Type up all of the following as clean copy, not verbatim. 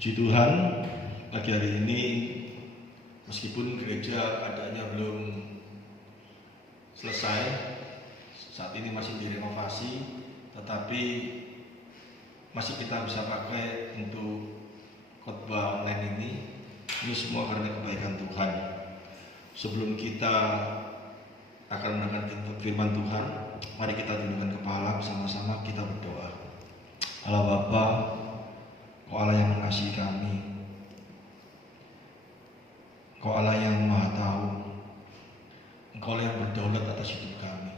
Puji Tuhan, pagi hari ini meskipun gereja adanya belum selesai, saat ini masih direnovasi, tetapi masih kita bisa pakai untuk khotbah online ini. Ini semua karena kebaikan Tuhan. Sebelum kita akan mendengarkan firman Tuhan, mari kita tundukkan kepala bersama-sama, kita berdoa. Allah Bapa, Kau Allah yang mengasihi kami, Kau Allah yang Maha Tahu, Engkau yang berdaulat atas hidup kami.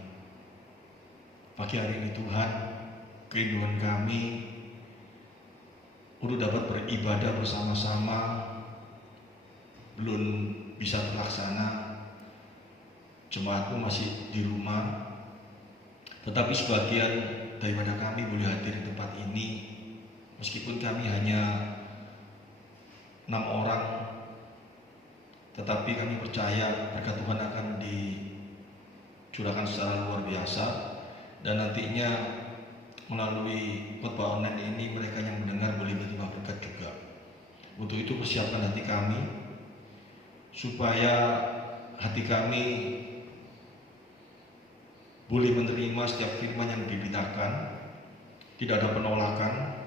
Pagi hari ini Tuhan, kerinduan kami untuk dapat beribadah bersama-sama belum bisa terlaksana. Jemaatku masih di rumah, tetapi sebagian daripada kami boleh hadir di tempat ini. Meskipun kami hanya 6 orang, tetapi kami percaya berkat Tuhan akan dicurahkan secara luar biasa, dan nantinya melalui khotbah online ini mereka yang mendengar boleh menerima berkat juga. Untuk itu persiapkan hati kami, supaya hati kami boleh menerima setiap firman yang diberitakan, tidak ada penolakan.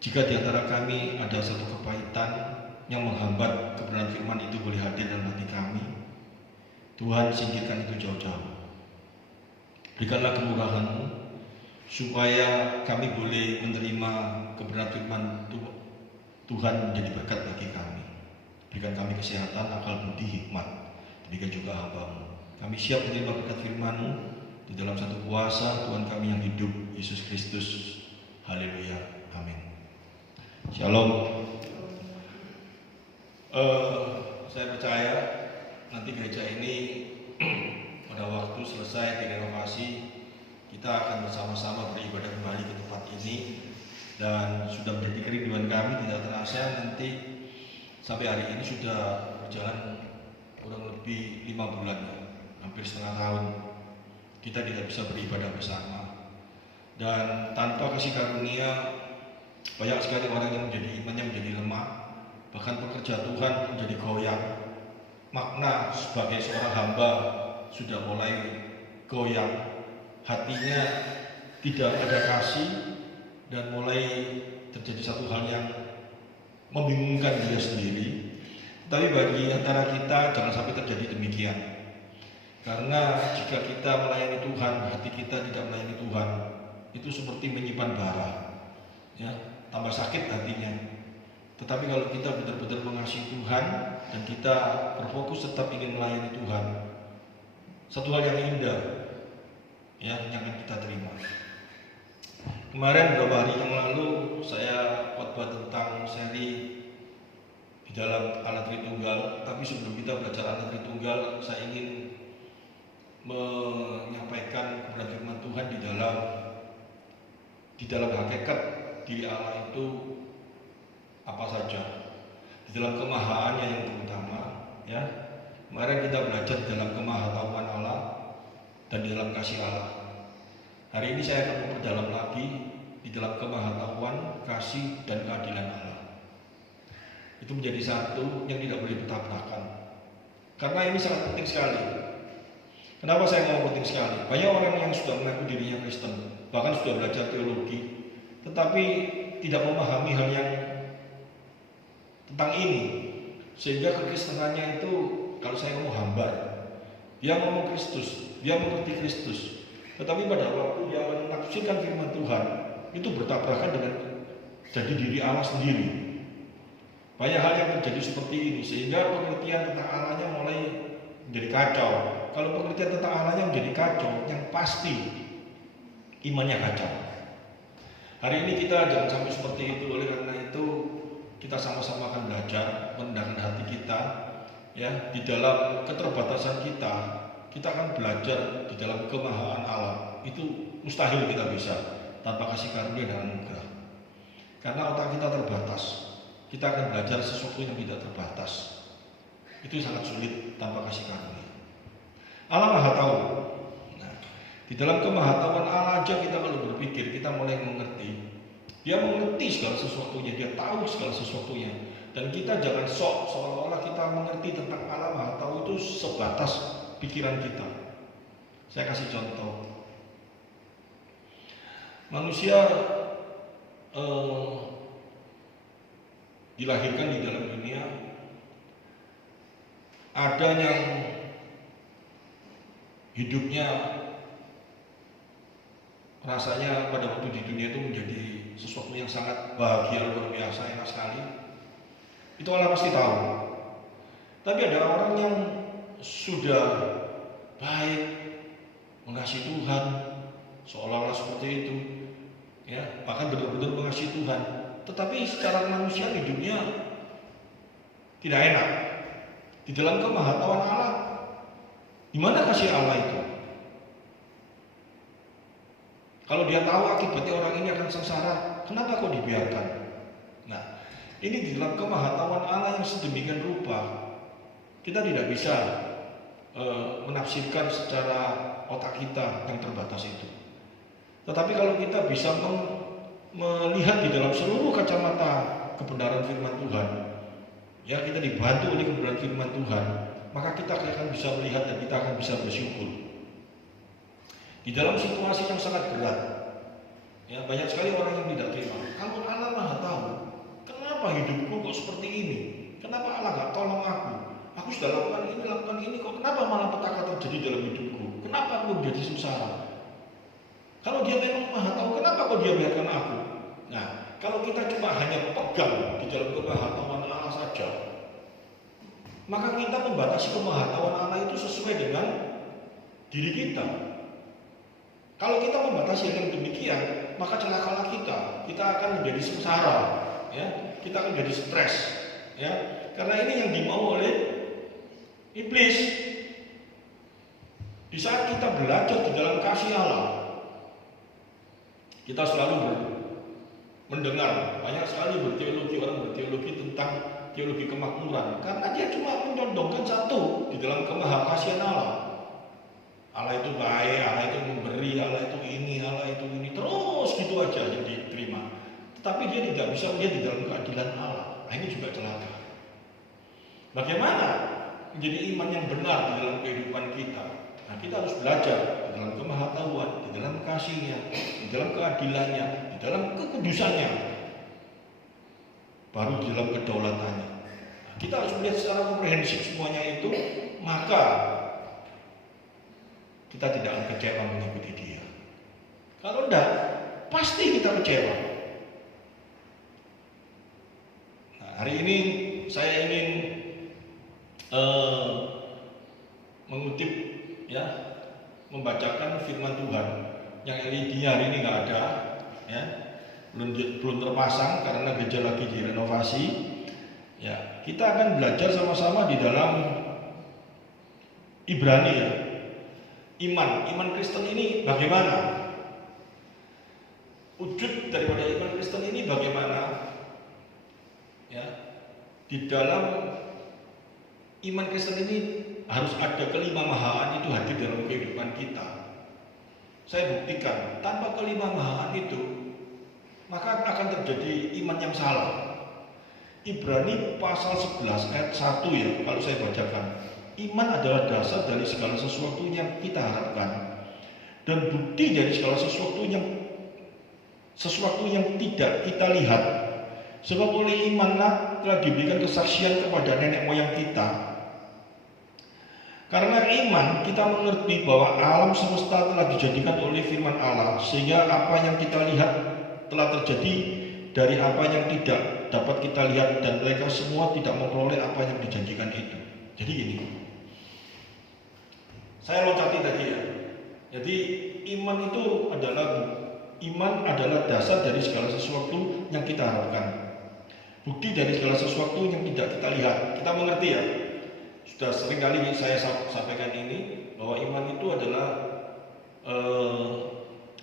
Jika di antara kami ada satu kepahitan yang menghambat kebenaran firman itu boleh hadir dalam hati kami, Tuhan singkirkan itu jauh-jauh. Berikanlah kemurahan-Mu supaya kami boleh menerima kebenaran firman Tuhan menjadi berkat bagi kami. Berikan kami kesehatan, akal budi, hikmat. Demikian juga hamba-Mu. Kami siap menerima berkat firman-Mu di dalam satu kuasa Tuhan kami yang hidup, Yesus Kristus. Haleluya. Amin. Shalom. Saya percaya nanti gereja ini pada waktu selesai direnovasi, kita akan bersama-sama beribadah kembali ke tempat ini, dan sudah menjadi kerinduan kami tidak terasa nanti sampai hari ini sudah berjalan kurang lebih 5 bulan, hampir setengah tahun kita tidak bisa beribadah bersama. Dan tanpa kasih karunia, banyak sekali orang yang menjadi imannya menjadi lemah, bahkan pekerja Tuhan menjadi goyang. Makna sebagai seorang hamba sudah mulai goyang, hatinya tidak ada kasih, dan mulai terjadi satu hal yang membingungkan dia sendiri. Tapi bagi antara kita jangan sampai terjadi demikian, karena jika kita melayani Tuhan, hati kita tidak melayani Tuhan, itu seperti menyimpan bara, ya, tambah sakit hatinya. Tetapi kalau kita benar-benar mengasihi Tuhan dan kita berfokus tetap ingin melayani Tuhan, satu hal yang indah, ya, yang akan kita terima. Kemarin beberapa hari yang lalu saya khotbah tentang seri di dalam Allah Tritunggal. Tapi sebelum kita belajar Allah Tritunggal, saya ingin menyampaikan kepada firman Tuhan di dalam hakikat diri Allah itu apa saja, di dalam kemahaannya yang terutama, ya. Kemarin kita belajar di dalam kemahatauan Allah dan di dalam kasih Allah. Hari ini saya akan memperdalam lagi di dalam kemahatauan, kasih, dan keadilan Allah. Itu menjadi satu yang tidak boleh bertabrakan, karena ini sangat penting sekali. Kenapa saya ngomong penting sekali? Banyak orang yang sudah mengaku dirinya Kristen, bahkan sudah belajar teologi, tetapi tidak memahami hal yang tentang ini, sehingga kekristenannya itu, kalau saya ngomong hambar, dia ngomong Kristus, dia mengerti Kristus, tetapi pada waktu dia menafsirkan firman Tuhan, itu bertabrakan dengan jadi diri Allah sendiri. Banyak hal yang terjadi seperti ini, sehingga pengertian tentang Allahnya mulai menjadi kacau. Kalau pengertian tentang Allahnya menjadi kacau, yang pasti imannya kacau. Hari ini kita jangan sampai seperti itu. Oleh karena itu kita sama-sama akan belajar merendahkan hati kita, ya, di dalam keterbatasan kita. Kita akan belajar di dalam kemahaan Allah. Itu mustahil kita bisa tanpa kasih karunia dan anugerah, karena otak kita terbatas. Kita akan belajar sesuatu yang tidak terbatas. Itu sangat sulit tanpa kasih karunia. Allah Maha Tahu. Nah, di dalam kemahatauan Allah aja kita kalau berpikir, kita mulai mengerti Dia mengerti segala sesuatunya, dia tahu segala sesuatunya. Dan kita jangan sok seolah-olah kita mengerti tentang Allah Maha Tahu itu sebatas pikiran kita. Saya kasih contoh. Manusia dilahirkan di dalam dunia, ada yang hidupnya rasanya pada waktu di dunia itu menjadi sesuatu yang sangat bahagia, luar biasa, enak sekali. Itu Allah pasti tahu. Tapi ada orang yang sudah baik, mengasihi Tuhan, seolah-olah seperti itu, ya, bahkan benar-benar mengasihi Tuhan. Tetapi secara manusia hidupnya tidak enak. Di dalam kemahatauan Allah, di mana kasih Allah itu? Kalau dia tahu akibatnya orang ini akan sengsara, kenapa kok dibiarkan? Nah, ini di dalam kemahatauan Allah yang sedemikian rupa, kita tidak bisa menafsirkan secara otak kita yang terbatas itu. Tetapi kalau kita bisa melihat di dalam seluruh kacamata kebenaran firman Tuhan, ya, kita dibantu oleh kebenaran firman Tuhan, maka kita akan bisa melihat dan kita akan bisa bersyukur. Di dalam situasi yang sangat berat, ya, banyak sekali orang yang tidak terima. Kalau Allah Maha Tahu, kenapa hidupku kok seperti ini? Kenapa Allah gak tolong aku? Aku sudah lakukan ini, kok kenapa malah petaka terjadi dalam hidupku? Kenapa aku menjadi sengsara? Kalau dia memang Maha Tahu, kenapa kok dia biarkan aku? Nah, kalau kita cuma hanya pegang di dalam kemahatauan Allah saja, maka kita membatasi kemahatauan Allah itu sesuai dengan diri kita. Kalau kita membatasi dengan demikian, maka celakalah kita akan menjadi sengsara, ya, kita akan menjadi stres, ya, karena ini yang dimau oleh iblis. Di saat kita belajar di dalam kasih Allah, kita selalu mendengar banyak sekali orang berteologi tentang teologi kemakmuran, karena dia cuma menyodongkan satu di dalam kemahakasihan Allah. Allah itu baik, Allah itu memberi, Allah itu ini, terus gitu aja yang diterima. Tetapi dia tidak bisa melihat di dalam keadilan Allah. Nah, ini juga celaka. Bagaimana menjadi iman yang benar di dalam kehidupan kita? Nah, kita harus belajar di dalam kemahatauan, di dalam kasih-Nya, di dalam keadilannya, di dalam kekudusannya, baru di dalam kedaulatannya. Nah, kita harus melihat secara komprehensif semuanya itu, maka kita tidak akan kecewa mengikuti Dia. Kalau tidak, pasti kita kecewa. Nah, hari ini saya ingin mengutip, ya, membacakan firman Tuhan yang di hari ini nggak ada, ya, belum terpasang karena gereja lagi direnovasi. Ya, kita akan belajar sama-sama di dalam Ibrani, ya. Iman Kristen ini bagaimana? Wujud daripada iman Kristen ini bagaimana? Ya, di dalam iman Kristen ini harus ada kelimamahaan itu hadir dalam kehidupan kita. Saya buktikan, tanpa kelimamahaan itu, maka akan terjadi iman yang salah. Ibrani pasal 11 ayat 1, ya, kalau saya bacakan. Iman adalah dasar dari segala sesuatu yang kita harapkan dan bukti dari segala sesuatu yang tidak kita lihat. Sebab oleh imanlah telah diberikan kesaksian kepada nenek moyang kita. Karena iman kita mengerti bahwa alam semesta telah dijadikan oleh firman Allah, sehingga apa yang kita lihat telah terjadi dari apa yang tidak dapat kita lihat, dan mereka semua tidak memperoleh apa yang dijanjikan itu. Jadi gini, saya loncati tadi, ya. Jadi iman adalah dasar dari segala sesuatu yang kita harapkan. Bukti dari segala sesuatu yang tidak kita lihat. Kita mengerti, ya. Sudah sering kali saya sampaikan ini, bahwa iman itu adalah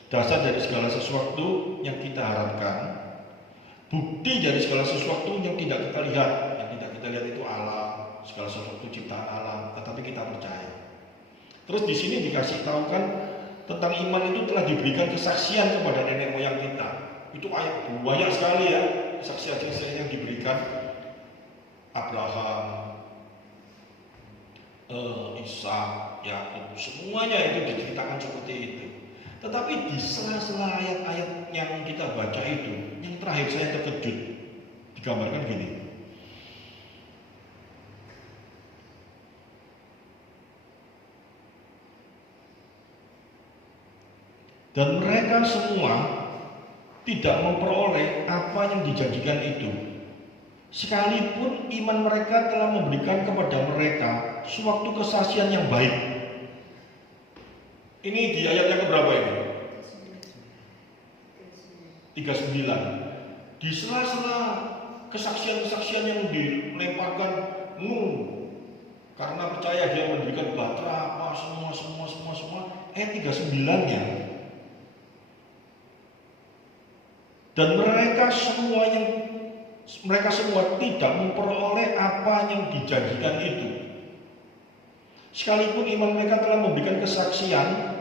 dasar dari segala sesuatu yang kita harapkan. Bukti dari segala sesuatu yang tidak kita lihat. Yang tidak kita lihat itu alam, segala sesuatu ciptaan alam, tetapi kita percaya. Terus di sini dikasih tahu kan tentang iman itu telah diberikan kesaksian kepada nenek moyang kita. Itu ayat banyak sekali ya saksi-saksi yang diberikan. Abraham, Ishak, Yakub, semuanya itu diceritakan seperti itu. Tetapi di sela-sela ayat-ayat yang kita baca itu, yang terakhir saya terkejut, digambarkan gini. Dan mereka semua tidak memperoleh apa yang dijanjikan itu, sekalipun iman mereka telah memberikan kepada mereka suatu kesaksian yang baik. Ini di ayat yang keberapa ini? 39. Di sela-sela kesaksian-kesaksian yang dilemparkan karena percaya dia memberikan batra apa semua. Ayat 39-nya. Dan mereka semua tidak memperoleh apa yang dijanjikan itu, sekalipun iman mereka telah memberikan kesaksian,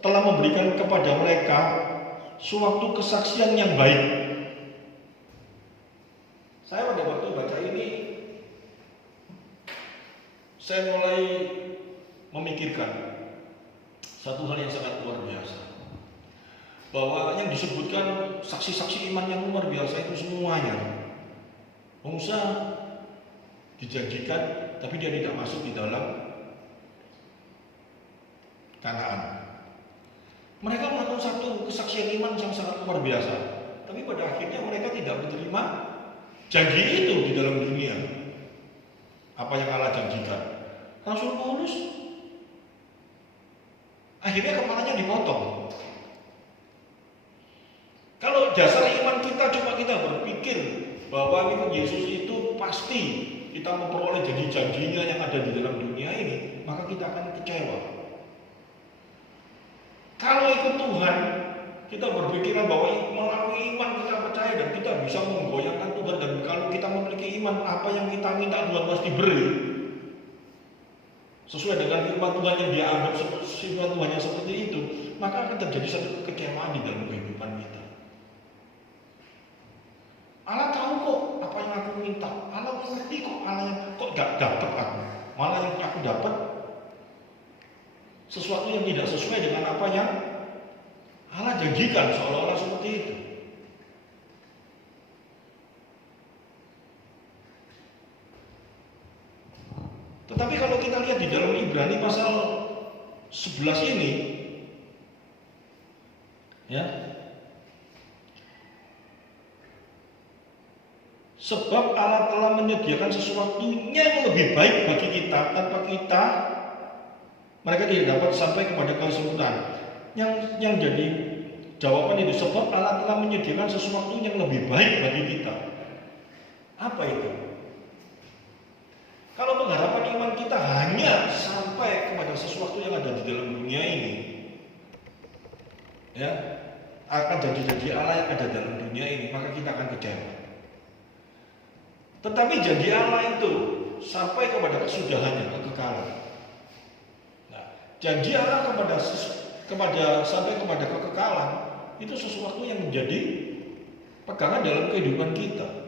telah memberikan kepada mereka suatu kesaksian yang baik. Saya pada waktu baca ini, saya mulai memikirkan satu hal yang sangat luar biasa, bahwa yang disebutkan saksi-saksi iman yang luar biasa itu semuanya Musa dijanjikan, tapi dia tidak masuk di dalam Kanaan. Mereka melakukan satu kesaksian iman yang sangat luar biasa, tapi pada akhirnya mereka tidak menerima janji itu di dalam dunia. Apa yang Allah janjikan? Rasul Paulus akhirnya kepalanya dipotong. Kalau dasar iman kita cuma kita berpikir bahwa Yesus itu pasti kita memperoleh janji-janjinya yang ada di dalam dunia ini, maka kita akan kecewa. Kalau ikut Tuhan, kita berpikiran bahwa melalui iman kita percaya dan kita bisa menggoyangkan Tuhan, dan kalau kita memiliki iman, apa yang kita minta Tuhan pasti beri. Sesuai dengan firman Tuhan yang dia anggap firman Tuhan yang seperti itu, maka akan terjadi satu kekecewaan di dalam kehidupan kita. Allah tahu kok apa yang aku minta, Allah mengerti kok, Allah kok gak dapat aku, malah yang aku dapat sesuatu yang tidak sesuai dengan apa yang Allah janjikan, seolah-olah seperti itu. Tetapi kalau kita lihat di dalam Ibrani pasal 11 ini, ya, sebab Allah telah menyediakan sesuatu yang lebih baik bagi kita, tanpa kita mereka tidak dapat sampai kepada kesulitan. Yang jadi jawaban itu, sebab Allah telah menyediakan sesuatu yang lebih baik bagi kita. Apa itu? Kalau pengharapan iman kita hanya sampai kepada sesuatu yang ada di dalam dunia ini, ya, akan janji-janji Allah yang ada dalam dunia ini, maka kita akan kecewa. Tetapi janji Allah itu sampai kepada kesudahannya, kekekalan. Nah, janji Allah sampai kepada kekekalan itu sesuatu yang menjadi pegangan dalam kehidupan kita.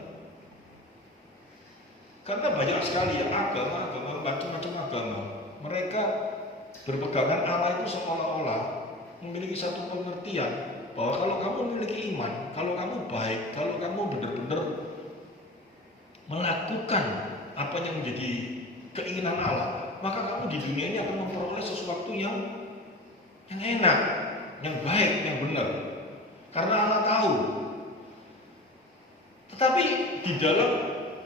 Karena banyak sekali ya agama, macam-macam agama, mereka berpegangan Allah itu seolah-olah memiliki satu pengertian bahwa kalau kamu memiliki iman, kalau kamu baik, kalau kamu benar-benar melakukan apa yang menjadi keinginan Allah, maka kamu di dunia ini akan memperoleh sesuatu yang enak, yang baik, yang benar. Karena Allah tahu. Tetapi di dalam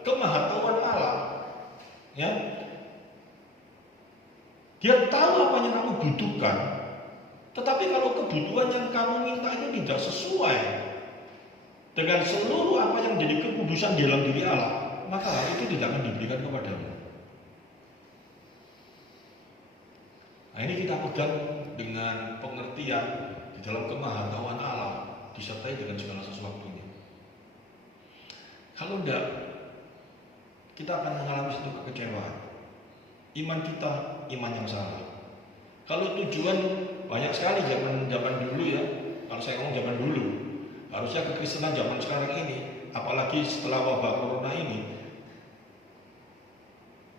kemahatauan Allah, ya, Dia tahu apa yang kamu butuhkan. Tetapi kalau kebutuhan yang kamu minta itu tidak sesuai dengan seluruh apa yang menjadi kekudusan dalam diri Allah, maka hal itu tidak akan diberikan kepadamu. Nah, ini kita pegang dengan pengertian di dalam kemahatauan Allah disertai dengan segala sesuatunya. Kalau tidak, kita akan mengalami satu kekecewaan. Iman kita, iman yang salah. Kalau tujuan banyak sekali zaman dulu ya, Kalau saya ngomong zaman dulu, harusnya kekristenan zaman sekarang ini, apalagi setelah wabah corona ini,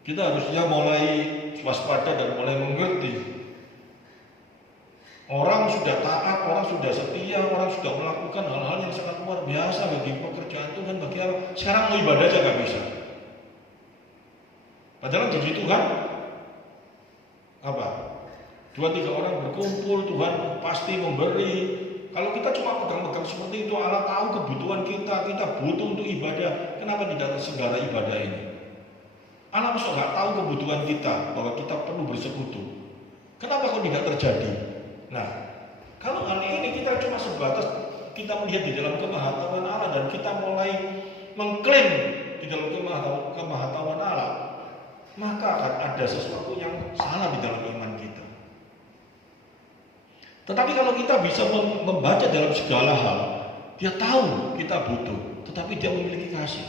kita harusnya mulai waspada dan mulai mengerti. Orang sudah taat, orang sudah setia, orang sudah melakukan hal-hal yang sangat luar biasa bagi pekerjaan Tuhan, bagi Allah. Sekarang mau ibadah aja gak bisa. Padahal janji Tuhan apa? 2-3 orang berkumpul, Tuhan pasti memberi. Kalau kita cuma pegang-pegang seperti itu, Allah tahu kebutuhan kita butuh untuk ibadah. Kenapa tidak terselenggara ibadah ini? Allah masuk gak tahu kebutuhan kita, bahwa kita perlu bersekutu. Kenapa kok tidak terjadi? Nah, kalau hal ini kita cuma sebatas kita melihat di dalam kemahatauan Allah dan kita mulai mengklaim di dalam kemahatauan Allah, maka akan ada sesuatu yang salah di dalam iman kita. Tetapi kalau kita bisa membaca dalam segala hal, dia tahu kita butuh, tetapi dia memiliki kasih.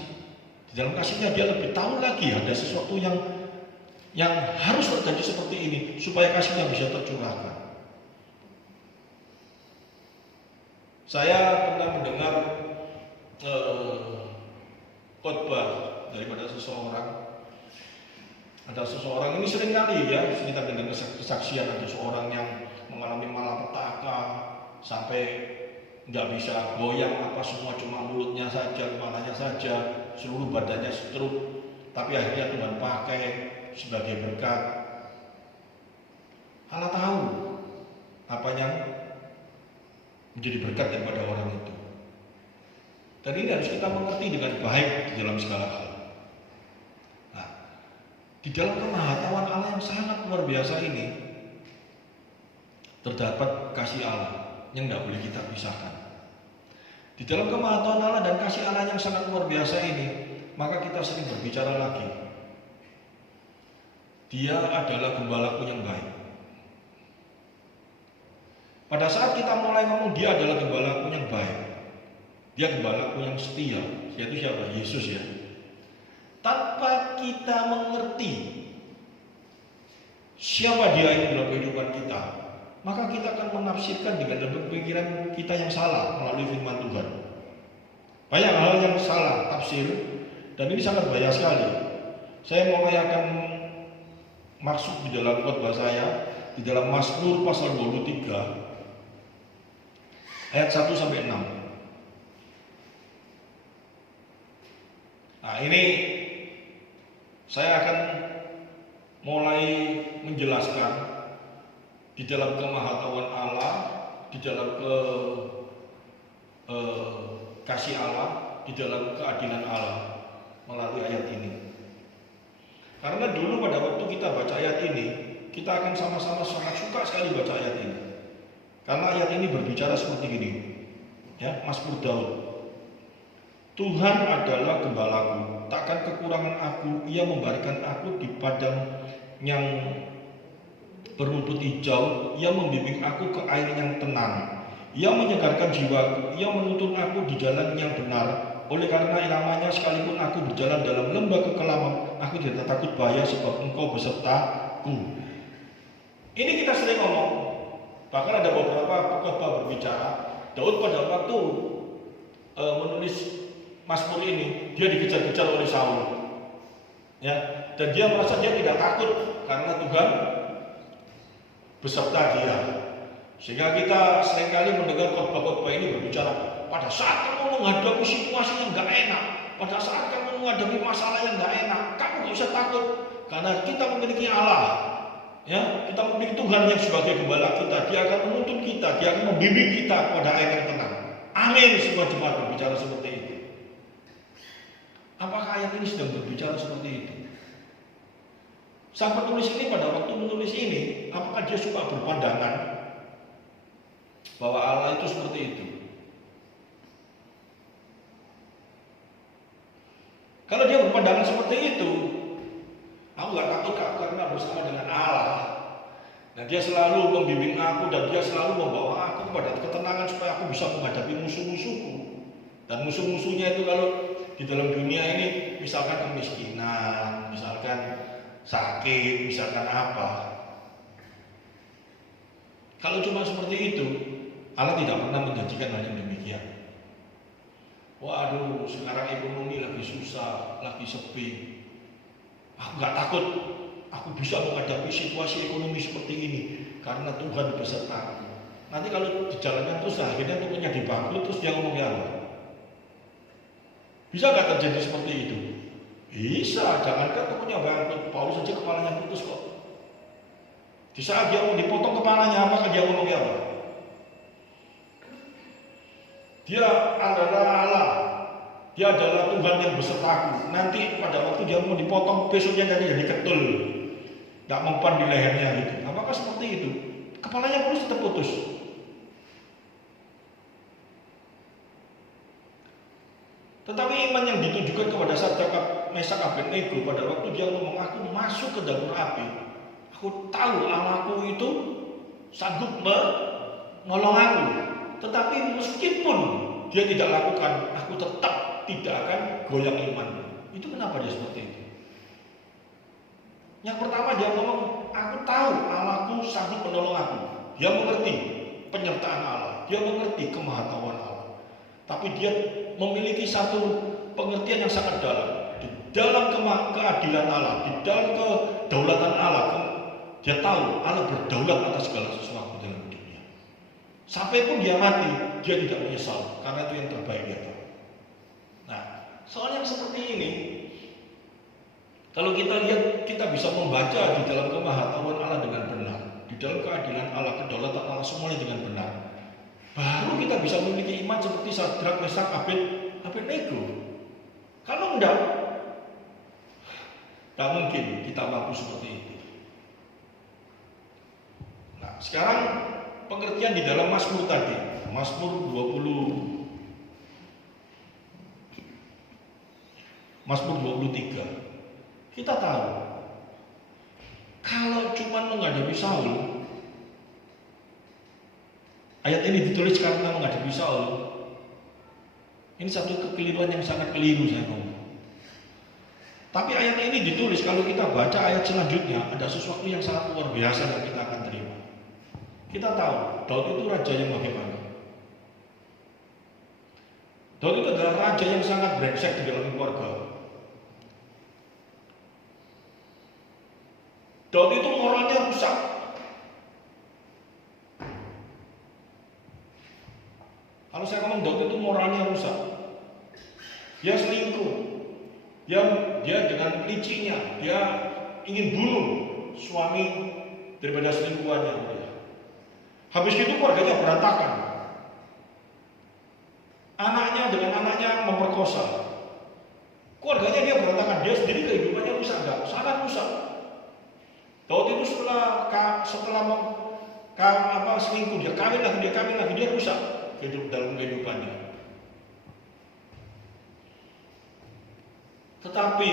Di dalam kasihnya dia lebih tahu lagi ada sesuatu yang harus terjadi seperti ini supaya kasihnya bisa tercurahkan. Saya pernah mendengar khotbah daripada seseorang. Ada seseorang ini sering kali ya kita dengar kesaksian, ada seorang yang mengalami malapetaka sampai nggak bisa goyang apa semua, cuma mulutnya saja, kepalanya saja, seluruh badannya stroke. Tapi akhirnya Tuhan pakai sebagai berkat. Allah tahu apa yang menjadi berkat daripada orang itu. Dan ini harus kita mengerti dengan baik di dalam segala hal. Nah, di dalam kemahatauan Allah yang sangat luar biasa ini, terdapat kasih Allah yang tidak boleh kita pisahkan. Di dalam kemahatauan Allah dan kasih Allah yang sangat luar biasa ini, maka kita sering berbicara lagi. Dia adalah gembalaku yang baik. Pada saat kita mulai ngomong dia adalah gembalaku yang baik, dia gembalaku yang setia, yaitu siapa? Yesus ya. Tanpa kita mengerti siapa dia itu dalam kehidupan kita, maka kita akan menafsirkan dengan pemikiran kita yang salah melalui firman Tuhan. Banyak hal yang salah tafsir, dan ini sangat bahaya sekali. Saya mulai akan masuk di dalam khotbah saya di dalam Mazmur pasal 23 ayat 1 sampai 6. Nah, ini saya akan mulai menjelaskan di dalam kemahatauan Allah, di dalam kasih Allah, di dalam keadilan Allah melalui ayat ini. Karena dulu pada waktu kita baca ayat ini, kita akan sama-sama sangat suka sekali baca ayat ini. Karena ayat ini berbicara seperti ini, ya, Mazmur Daud. Tuhan adalah gembalaku, takkan kekurangan aku. Ia membaringkan aku di padang yang berumput hijau. Ia membimbing aku ke air yang tenang. Ia menyegarkan jiwaku. Ia menuntun aku di jalan yang benar. Oleh karena namanya, sekalipun aku berjalan dalam lembah kekelaman, aku tidak takut bahaya, sebab Engkau besertaku. Ini kita sering ngomong. Bahkan ada beberapa khotbah berbicara, Daud pada waktu menulis Mazmur ini, dia dikejar-kejar oleh Saul, ya, dan dia merasa dia tidak takut karena Tuhan beserta dia. Sehingga kita seringkali mendengar khotbah-khotbah ini berbicara, pada saat kamu menghadapi situasi yang nggak enak, pada saat kamu menghadapi masalah yang nggak enak, kamu nggak usah takut karena kita memiliki Allah. Ya, kita memiliki Tuhan yang sebagai gembala kita. Dia akan menuntun kita, dia akan membimbing kita pada air yang tenang. Amin. Semua jemaat berbicara seperti itu. Apakah ayat ini sedang berbicara seperti itu? Sang penulis ini pada waktu menulis ini, apakah dia suka berpandangan bahwa Allah itu seperti itu? Kalau dia berpandangan seperti itu, aku gak takut karena bersama dengan Allah. Dan dia selalu membimbing aku, dan dia selalu membawa aku kepada ketenangan supaya aku bisa menghadapi musuh-musuhku. Dan musuh-musuhnya itu kalau di dalam dunia ini, misalkan kemiskinan, misalkan sakit, misalkan apa. Kalau cuma seperti itu, Allah tidak pernah menjanjikan hal yang demikian. Waduh, sekarang ekonomi lagi susah, lagi sepi. Aku nggak takut, aku bisa menghadapi situasi ekonomi seperti ini karena Tuhan besertaku. Nanti kalau dijalankan terus, akhirnya Tuhannya dibangkrut, terus dia ngomong ya Allah. Bisa nggak terjadi seperti itu? Bisa, jangankan Tuhannya bangkrut, Paulus saja kepalanya putus kok. Di saat dia mau dipotong kepalanya, apakah dia ngomong ya Allah? Dia adalah Allah. Dia adalah Tuhan yang besertaku. Nanti pada waktu dia mau dipotong, besoknya jadi ketul. Tidak mempan di lehernya gitu. Apakah seperti itu? Kepalanya terus tetap putus. Tetapi iman yang ditujukan kepada Sadrak, Mesak, Abednego pada waktu dia ngomong, aku masuk ke dapur api. Aku tahu Allahku itu sanggup menolong aku. Tetapi meskipun dia tidak lakukan, aku tetap tidak akan goyang iman. Itu kenapa dia seperti itu? Yang pertama dia ngomong, aku tahu Allahku sanggup menolong aku. Dia mengerti penyertaan Allah, dia mengerti kemahatauan Allah. Tapi dia memiliki satu pengertian yang sangat dalam. Di dalam keadilan Allah, di dalam kedaulatan Allah, dia tahu Allah berdaulat atas segala sesuatu dalam hidupnya. Sampai pun dia mati, dia tidak menyesal karena itu yang terbaik dia tahu. Nah, soal yang seperti ini, kalau kita lihat, kita bisa membaca di dalam kemahatauan Allah dengan benar, di dalam keadilan Allah, kedaulatan Allah semuanya dengan benar. Baru kita bisa memiliki iman seperti Sadrak, Mesak, Abednego. Kalau enggak, tak mungkin kita mampu seperti itu. Nah, sekarang pengertian di dalam Mazmur tadi, Mazmur 23. Kita tahu kalau cuma menghadapi Saul, ayat ini ditulis karena menghadapi Saul. Ini satu kekeliruan yang sangat keliru saya ngomong. Tapi ayat ini ditulis, kalau kita baca ayat selanjutnya, ada sesuatu yang sangat luar biasa yang kita akan terima. Kita tahu Daud itu raja yang bagaimana. Daud itu adalah raja yang sangat brengsek di dalam keluarga. Daud itu moralnya rusak. Kalau saya ngomong Daud itu moralnya rusak. Dia selingkuh. Dia dengan licinya, dia ingin bunuh suami daripada selingkuhannya. Habis itu keluarganya berantakan. Anaknya dengan anaknya memperkosa. Keluarganya dia berantakan, dia sendiri kehidupannya rusak, sangat rusak. Daud itu setelah selingkuh, dia kawin lagi, dia rusak dalam kehidupannya. Tetapi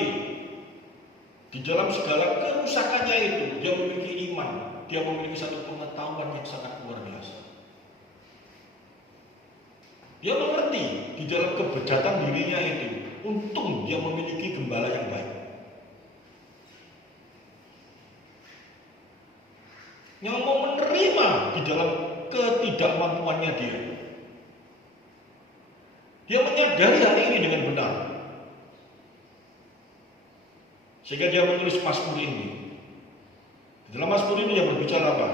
di dalam segala kerusakannya itu, dia memiliki iman, dia memiliki satu pengetahuan yang sangat luar biasa. Dia mengerti di dalam kebejatan dirinya itu, untung dia memiliki gembala yang baik. Yang mau menerima di dalam ketidakmampuannya dia. Dia menyadari hal ini dengan benar. Sehingga dia menulis Mazmur ini. Di dalam Mazmur ini dia berbicara apa?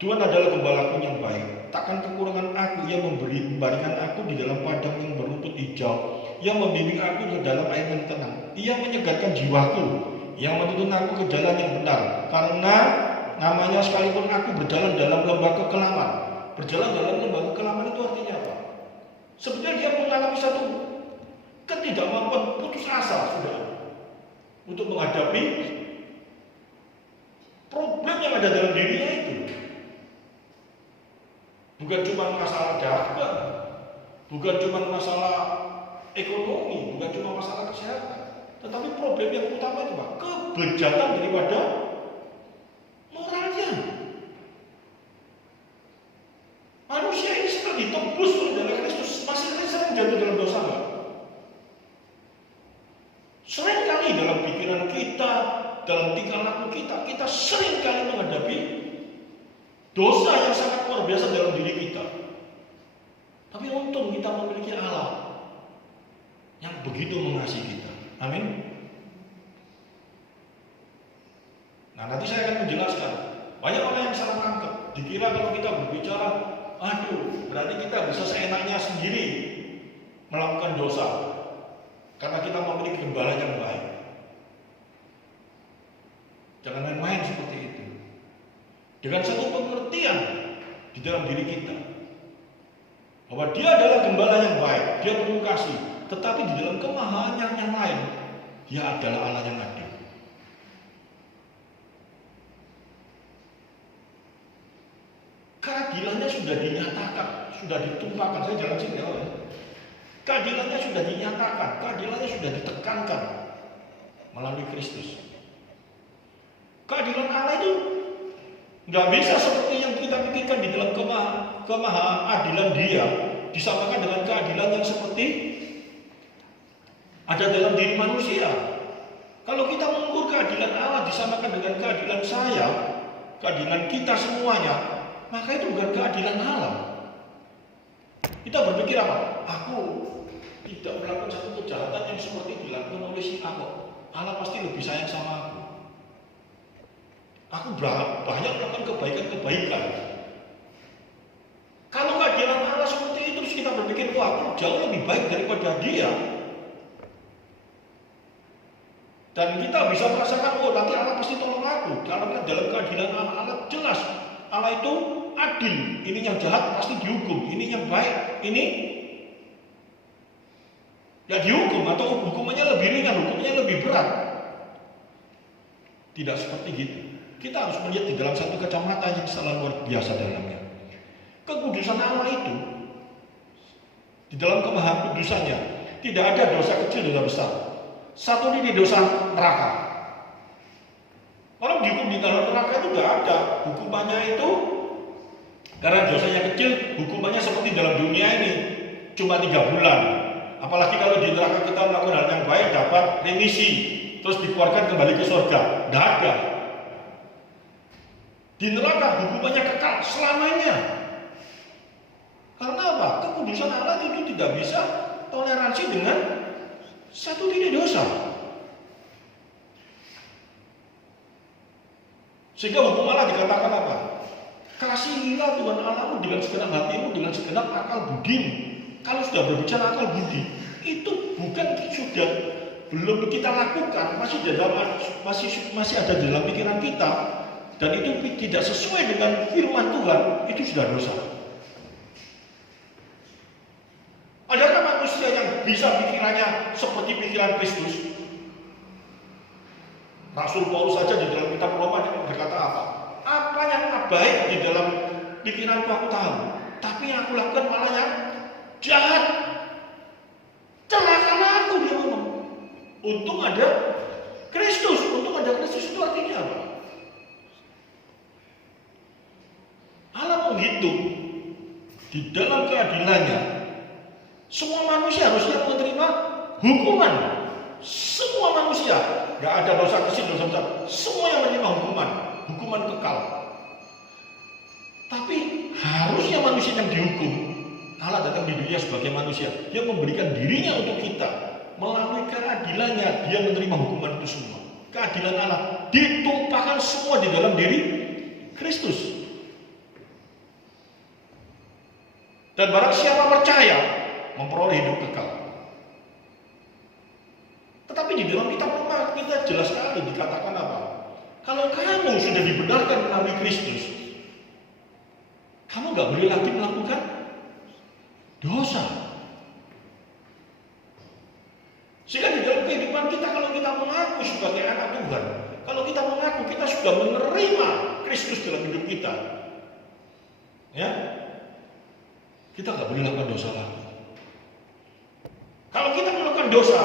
Tuhan adalah gembalaku yang baik. Takkan kekurangan aku, Ia memberikan aku di dalam padang yang berumput hijau. Ia membimbing aku ke dalam air yang tenang. Ia menyegarkan jiwaku, yang menuntun aku ke jalan yang benar. Karena namanya, sekalipun aku berjalan dalam lembah kekelaman. Berjalan dalam lembah kekelaman itu artinya apa? Sebenarnya dia mengalami satu ketidakmampuan, putus asa sudah untuk menghadapi problem yang ada dalam dirinya itu. Bukan cuma masalah dagang, bukan cuma masalah ekonomi, bukan cuma masalah kesehatan, tetapi problem yang utama itu Pak, kebejatan daripada moralnya. Manusia ini setelah ditebus oleh Kristus, masih sering jatuh dalam dosa Pak. Sering kali dalam pikiran kita, dalam tingkah laku kita sering kali menghadapi dosa yang sangat luar biasa dalam diri kita. Tapi untung kita memiliki Allah yang begitu mengasihi kita. Amin. Nah, nanti saya akan menjelaskan. Banyak orang yang salah tangkap. Dikira kalau kita berbicara, berarti kita bisa seenaknya sendiri melakukan dosa karena kita memiliki gembala yang baik. Jangan main-main seperti itu. Dengan satu pengertian di dalam diri kita bahwa dia adalah gembala yang baik, dia penuh kasih, tetapi di dalam kemahaan yang lain, dia adalah Allah yang adil. Keadilannya sudah dinyatakan, sudah ditumpahkan. Saya jangan sini ya. Keadilannya sudah dinyatakan, keadilannya sudah ditekankan melalui Kristus. Keadilan Allah itu nggak bisa seperti yang kita pikirkan di dalam kemahaadilan Dia disamakan dengan keadilan yang seperti ada dalam diri manusia. Kalau kita mengukur keadilan Allah disamakan dengan keadilan saya, keadilan kita semuanya, maka itu bukan keadilan Allah. Kita berpikir apa? Aku tidak melakukan satu kejahatan yang seperti dilakukan oleh si A. Allah pasti lebih sayang sama aku. Aku banyak melakukan kebaikan-kebaikan. Kalau keadilan Allah seperti itu, terus kita berpikir, wah, aku jauh lebih baik daripada dia. Dan kita bisa merasakan, oh, nanti Allah pasti tolong aku. Karena dalam keadilan Allah jelas, Allah itu adil. Ini yang jahat pasti dihukum. Ini yang baik, ini ya dihukum atau hukumannya lebih ringan, hukumannya lebih berat. Tidak seperti gitu. Kita harus melihat di dalam satu kacamata yang selalu luar biasa dalamnya. Kekudusan Allah itu di dalam kemaha kudusannya tidak ada dosa kecil, dosa besar. Satu ini dosa neraka. Orang dihukum di dalam neraka itu tidak ada. Hukumannya itu karena dosanya kecil, hukumannya seperti dalam dunia ini cuma 3 bulan. Apalagi kalau di neraka kita melakukan hal yang baik dapat remisi, terus dikeluarkan kembali ke surga. Tidak ada. Di neraka hukumannya kekal selamanya. Karena apa? Kekudusan Allah itu tidak bisa toleransi dengan satu titik dosa. Sehingga hukum Allah dikatakan apa? Kasihilah Tuhan Allahmu dengan segenap hatimu, dengan segenap akal budimu. Kalau sudah berbicara akal budi, itu bukan sudah belum kita lakukan, masih ada dalam pikiran kita, dan itu tidak sesuai dengan firman Tuhan, itu sudah dosa. Adakah manusia yang bisa pikirannya seperti pikiran Kristus? Rasul Paulus saja di dalam kitab Roma berkata apa? Apa yang baik di dalam pikiranku aku tahu, tapi yang aku lakukan malah yang jahat. Celakalah aku, dia ngomong. Untung ada Kristus. Untung ada Kristus itu artinya apa? Allah menghitung di dalam keadilannya semua manusia harusnya menerima hukuman. Semua manusia, gak ada dosa kecil, dosa besar. Semua yang menerima hukuman kekal. Tapi harusnya manusia yang dihukum. Allah datang di dunia sebagai manusia. Dia memberikan dirinya untuk kita. Melalui keadilannya, dia menerima hukuman itu semua. Keadilan Allah ditumpahkan semua di dalam diri Kristus. Dan barang siapa percaya, memperoleh hidup kekal. Tetapi di dalam kitab Roma kita jelas sekali dikatakan apa? Kalau kamu sudah dibenarkan melalui Kristus, kamu gak boleh lagi melakukan dosa. Sehingga di dalam kehidupan kita, kalau kita mengaku sebagai anak Tuhan, kalau kita mengaku kita sudah menerima Kristus dalam hidup kita, ya, kita gak boleh melakukan dosa lagi. Kalau kita melakukan dosa,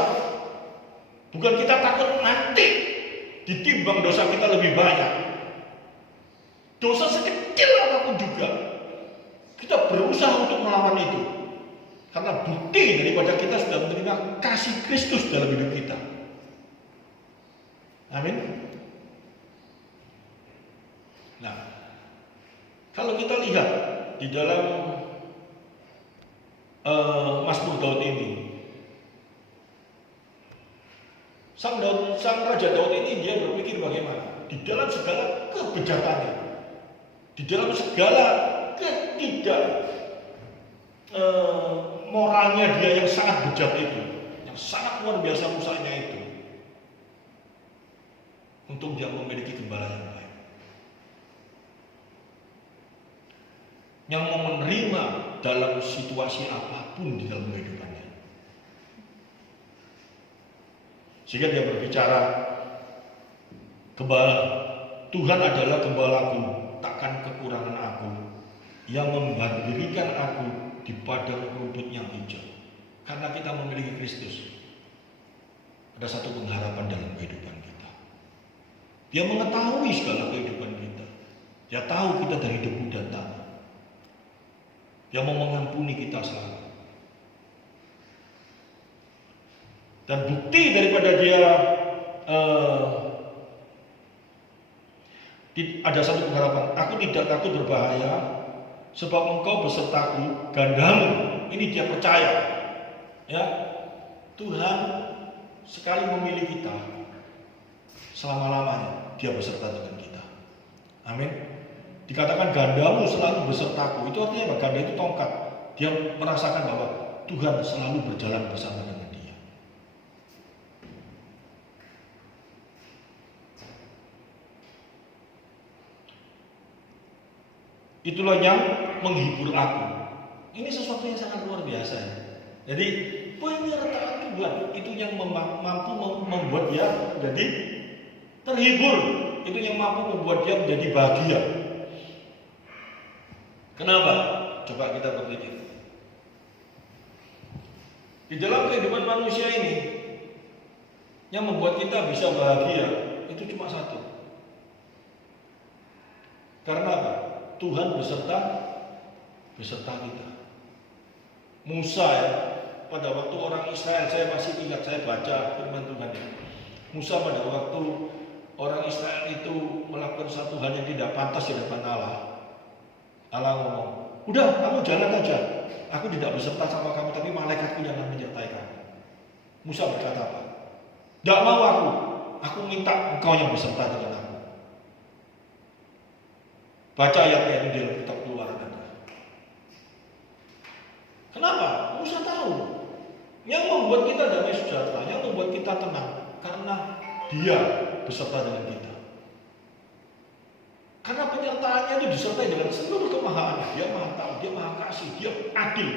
bukan kita takut nanti ditimbang dosa kita lebih banyak. Dosa sekecil apapun juga, kita berusaha untuk melawan itu. Karena bukti daripada kita sudah menerima kasih Kristus dalam hidup kita. Amin. Nah, kalau kita lihat di dalam Mazmur Daud ini. Sang Raja Daud ini dia berpikir bagaimana? Di dalam segala kebejatannya, di dalam segala moralnya dia yang sangat bejat itu, yang sangat luar biasa musanya itu, untuk dia memiliki gembala yang baik, yang mau menerima dalam situasi apapun di dalam kehidupannya. Sehingga dia berbicara, gembala, Tuhan adalah gembalaku, takkan kekurangan aku, yang membandirikan aku di padang rumput yang hijau. Karena kita memiliki Kristus, ada satu pengharapan dalam kehidupan kita. Dia mengetahui segala kehidupan kita. Dia tahu kita dari debu dan tanah. Dia mau mengampuni kita selalu. Dan bukti daripada dia ada satu pengharapan. Aku tidak takut berbahaya, sebab Engkau besertaku, gandamu. Ini dia percaya, ya, Tuhan sekali memilih kita, selama-lamanya dia beserta dengan kita. Amin. Dikatakan gandamu selalu besertaku. Itu artinya apa? Ganda itu tongkat. Dia merasakan bahwa Tuhan selalu berjalan bersama dengan dia. Itulah yang menghibur aku. Ini sesuatu yang sangat luar biasa, ya. Jadi penyertaan Tuhan itu yang mampu membuat dia menjadi terhibur. Itu yang mampu membuat dia menjadi bahagia. Kenapa? Coba kita berpikir. Di dalam kehidupan manusia ini, yang membuat kita bisa bahagia itu cuma satu. Karena apa? Tuhan beserta kita. Musa, ya, pada waktu orang Israel, saya masih ingat, saya baca firman Tuhan ini. Musa pada waktu orang Israel itu melakukan satu hal yang tidak pantas di depan Allah. Allah ngomong, udah kamu jalan aja, aku tidak beserta sama kamu, tapi malaikatku yang akan menyertai kamu. Musa berkata apa? Tidak mau aku minta engkau yang beserta dengan aku. Baca ayatnya di dalam kitab Keluaran ada. Kenapa? Musa tahu yang membuat kita damai sejahtera, yang membuat kita tenang, karena dia beserta dengan kita. Karena penyertaannya itu disertai dengan seluruh kemahaannya. Dia maha tahu, dia maha kasih, dia adil.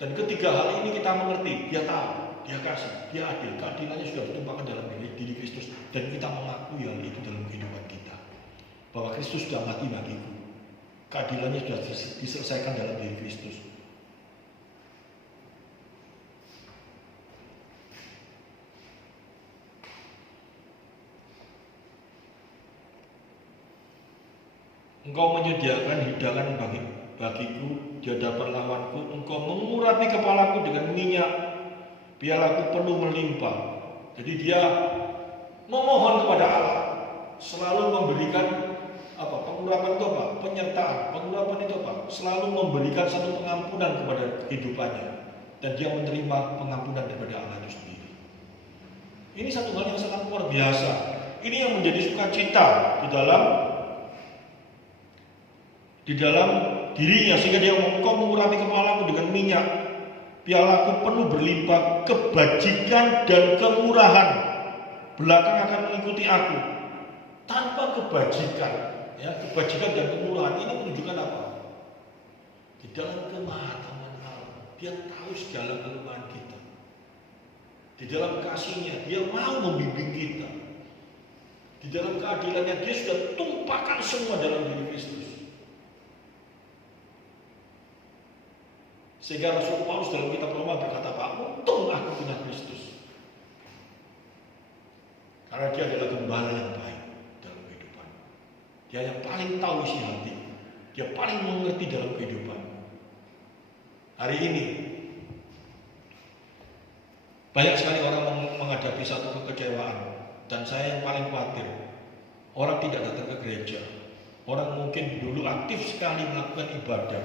Dan ketiga hal ini kita mengerti. Dia tahu, dia kasih, dia adil. Keadilannya sudah ditumpahkan dalam diri Kristus. Dan kita mengakui hal itu dalam kehidupan kita. Bahwa Kristus sudah mati bagiku. Keadilannya sudah diselesaikan dalam diri Kristus. Engkau menyediakan hidangan bagiku di hadapan lawanku. Engkau mengurapi kepalaku dengan minyak, pialaku penuh melimpah. Jadi dia memohon kepada Allah, selalu memberikan pengurapan itu apa? Penyertaan. Pengurapan itu apa? Selalu memberikan satu pengampunan kepada kehidupannya, dan dia menerima pengampunan daripada Allah itu sendiri. Ini satu hal yang sangat luar biasa. Ini yang menjadi sukacita di dalam dirinya, sehingga dia engkau mengurapi kepalaku dengan minyak, pialaku penuh berlimpah, kebajikan dan kemurahan belakang akan mengikuti aku. Tanpa kebajikan, ya, kebajikan dan kemurahan ini menunjukkan apa? Di dalam kemahatangan Allah, dia tahu segala kelemahan kita. Di dalam kasihnya, dia mau membimbing kita. Di dalam keadilannya, dia sudah tumpahkan semua dalam diri Kristus. Sehingga Rasul Paulus dalam kitab Roma berkata, untung aku punya Kristus. Karena dia adalah gembala yang baik dalam kehidupan. Dia yang paling tahu isi hati. Dia paling mengerti dalam kehidupan. Hari ini banyak sekali orang menghadapi satu kekecewaan. Dan saya yang paling khawatir, orang tidak datang ke gereja. Orang mungkin dulu aktif sekali melakukan ibadah,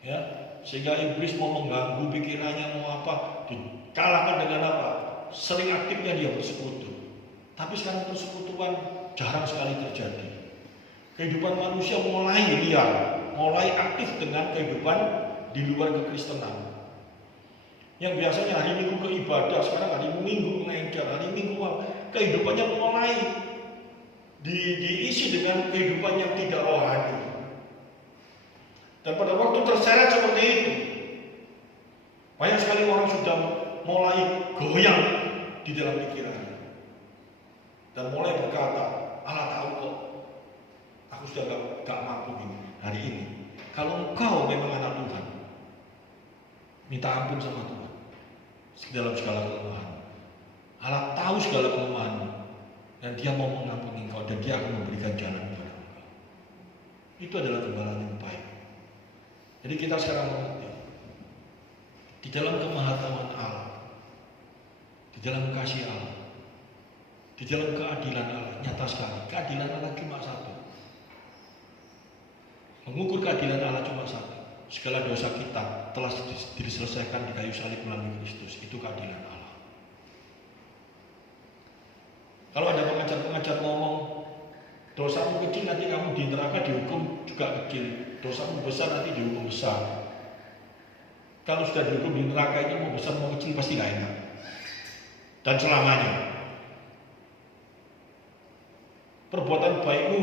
ya, Sehingga iblis mau mengganggu pikirannya, mau apa, dikalahkan dengan apa? Sering aktifnya dia bersekutu. Tapi sekarang persekutuan jarang sekali terjadi. Kehidupan manusia mulai liar, mulai aktif dengan kehidupan di luar kekristenan. Yang biasanya hari Minggu ke ibadah, sekarang hari Minggu mengejar, hari Minggu kehidupannya mulai diisi dengan kehidupan yang tidak rohani. Dan pada waktu terseret seperti itu, banyak sekali orang sudah mulai goyang di dalam pikirannya dan mulai berkata, Allah tahu kok, aku sudah gak mampu ini hari ini. Kalau engkau memang anak Tuhan, minta ampun sama Tuhan dalam segala kelemahan. Allah tahu segala kelemahanmu dan Dia mau mengampuni engkau dan Dia akan memberikan jalan kepada engkau. Itu adalah gembala yang baik. Jadi kita sekarang mengerti di dalam kemahatauan Allah, di dalam kasih Allah, di dalam keadilan Allah, nyata sekali keadilan Allah cuma satu. Mengukur keadilan Allah cuma satu. Segala dosa kita telah diselesaikan di kayu salib melalui Kristus. Itu keadilan Allah. Kalau ada pengajar-pengajar ngomong, dosamu kecil nanti kamu di neraka dihukum juga kecil, dosamu besar nanti dihukum besar. Kalau sudah dihukum di neraka itu mau besar mau kecil pasti gak enak. Dan selamanya. Perbuatan baikmu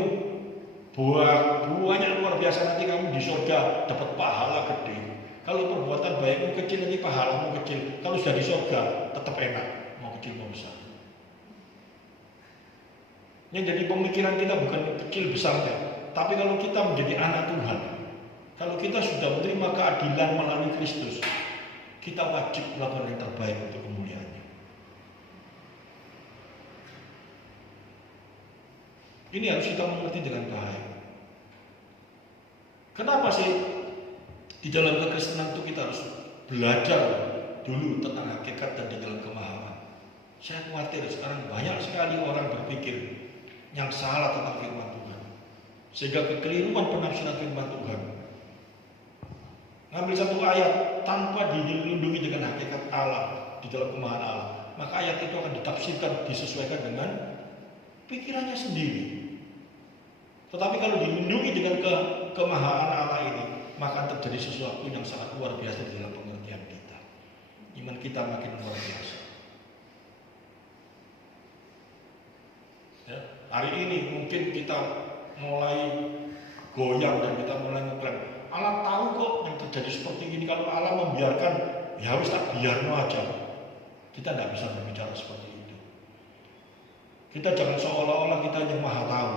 buahnya luar biasa, nanti kamu di surga dapat pahala gede. Kalau perbuatan baikmu kecil, nanti pahalamu kecil. Kalau sudah di surga tetap enak, mau kecil mau besar. Yang jadi pemikiran kita bukan kecil besarnya, tapi kalau kita menjadi anak Tuhan, kalau kita sudah menerima keadilan melalui Kristus, kita wajib melakukan yang terbaik untuk kemuliaannya. Ini harus kita mengerti dengan baik. Kenapa sih di dalam kekristenan itu kita harus belajar dulu tentang hakikat dan di dalam kemahaman? Saya khawatir sekarang banyak sekali orang berpikir yang salah tentang firman Tuhan, sehingga kekeliruan penafsiran firman Tuhan. Ngambil satu ayat tanpa dilindungi dengan hakikat Allah di dalam kemahaman Allah, maka ayat itu akan ditafsirkan, disesuaikan dengan pikirannya sendiri. Tetapi kalau dilindungi dengan kemahaan Allah ini, maka terjadi sesuatu yang sangat luar biasa di dalam pengertian kita. Iman kita makin luar biasa. Ya, hari ini mungkin kita mulai goyang dan kita mulai ngeklaim, Allah tahu kok yang terjadi seperti ini. Kalau Allah membiarkan, ya wis tak biarno aja. Kita tidak bisa berbicara seperti itu. Kita jangan seolah-olah kita yang maha tahu.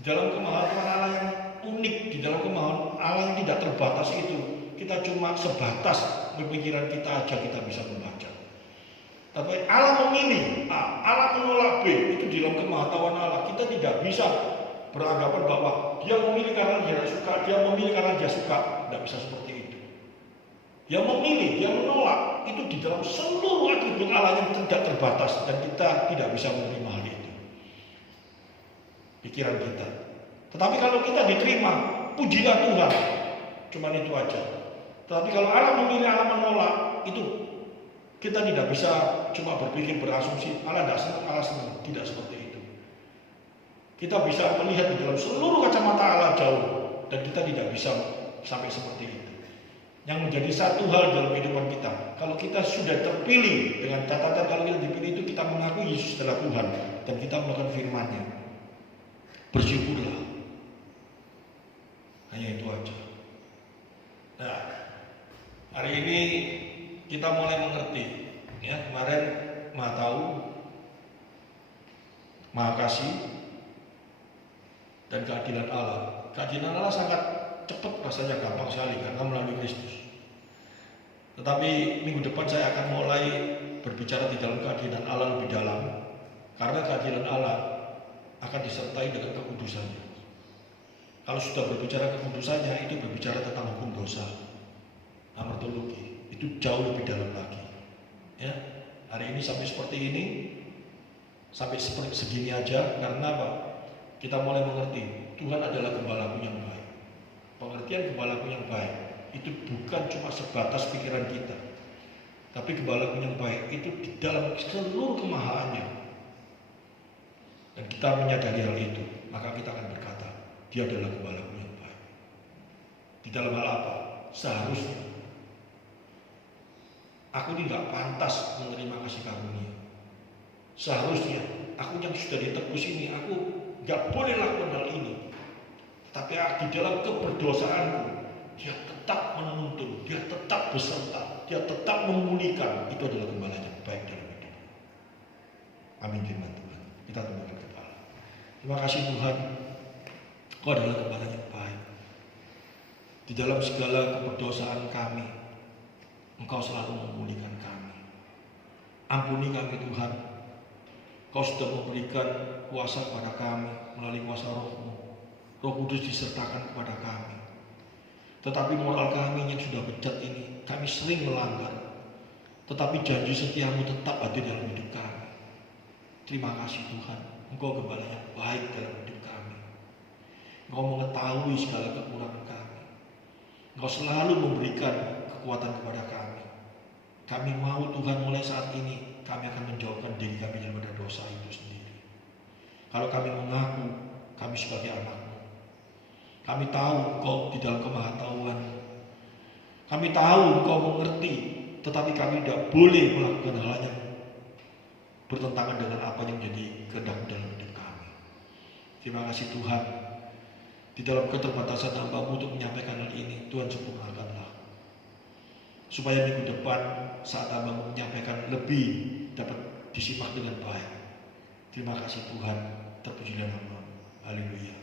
Di dalam kemahaan Allah yang unik, di dalam kemahaan Allah yang tidak terbatas itu, kita cuma sebatas pemikiran kita aja kita bisa membaca. Tapi Allah memilih A, Allah menolak B, itu di dalam kemahatauan Allah. Kita tidak bisa beranggapan bahwa dia memilih karena dia suka, dia memilih karena dia suka. Tidak bisa seperti itu. Dia memilih, dia menolak, itu di dalam seluruh atribut Allah yang tidak terbatas, dan kita tidak bisa menerima hal itu. Pikiran kita. Tetapi kalau kita diterima, pujilah Tuhan. Cuma itu aja. Tetapi kalau Allah memilih, Allah menolak, itu kita tidak bisa cuma berpikir, berasumsi Allah tidak senang, Allah senang. Tidak seperti itu. Kita bisa melihat di dalam seluruh kacamata Allah jauh, dan kita tidak bisa sampai seperti itu. Yang menjadi satu hal dalam kehidupan kita, kalau kita sudah terpilih dengan catatan, kalau kita dipilih itu kita mengakui Yesus adalah Tuhan dan kita melakukan firman-Nya. Bersyukurlah. Hanya itu aja. Nah, hari ini kita mulai mengerti. Ya, kemarin Maha Tahu, Maha Kasih, dan keadilan Allah. Keadilan Allah sangat cepat, rasanya gampang sekali karena melalui Kristus. Tetapi minggu depan saya akan mulai berbicara di dalam keadilan Allah lebih dalam, karena keadilan Allah akan disertai dengan kekudusannya. Kalau sudah berbicara kekudusannya, itu berbicara tentang hukum dosa, amartologi, itu jauh lebih dalam lagi. Ya, hari ini sampai seperti ini, sampai seperti segini aja, karena apa? Kita mulai mengerti Tuhan adalah gembalaku yang baik. Pengertian gembalaku yang baik, itu bukan cuma sebatas pikiran kita, tapi gembalaku yang baik itu di dalam seluruh kemahaannya. Dan kita menyadari hal itu, maka kita akan berkata, dia adalah gembalaku yang baik. Di dalam hal apa? Seharusnya aku tidak pantas menerima kasih karunia. Seharusnya aku yang sudah ditebus ini, aku gak boleh lakukan hal ini. Tapi di dalam keberdosaanku, dia tetap menuntun, dia tetap beserta, dia tetap memulihkan. Itu adalah gembala yang baik dalam hidup. Amin firman Tuhan. Kita tundukkan kepala. Terima kasih Tuhan, Kau adalah gembala yang baik. Di dalam segala keberdosaan kami, Engkau selalu memulihkan kami. Ampuni kami Tuhan. Kau sudah memberikan kuasa kepada kami melalui kuasa Roh-Mu. Roh Kudus disertakan kepada kami. Tetapi moral kami yang sudah bejat ini, kami sering melanggar. Tetapi janji setiamu tetap ada dalam hidup kami. Terima kasih Tuhan, Engkau gembala yang baik dalam hidup kami. Engkau mengetahui segala kekurangan kami. Engkau selalu memberikan kekuatan kepada kami. Kami mau Tuhan mulai saat ini, kami akan menjauhkan diri kami daripada dosa itu sendiri. Kalau kami mengaku kami sebagai anak-Mu, kami tahu Engkau di dalam kemahatauan, kami tahu Engkau mengerti, tetapi kami tidak boleh melakukan hal yang bertentangan dengan apa yang menjadi kehendak dalam hidup kami. Terima kasih Tuhan, di dalam keterbatasan hamba-Mu untuk menyampaikan hal ini, Tuhan sempurnakanlah, supaya minggu depan saat hamba-Mu menyampaikan lebih dapat disimak dengan baik. Terima kasih Tuhan, terpujilah nama-Mu. Haleluya.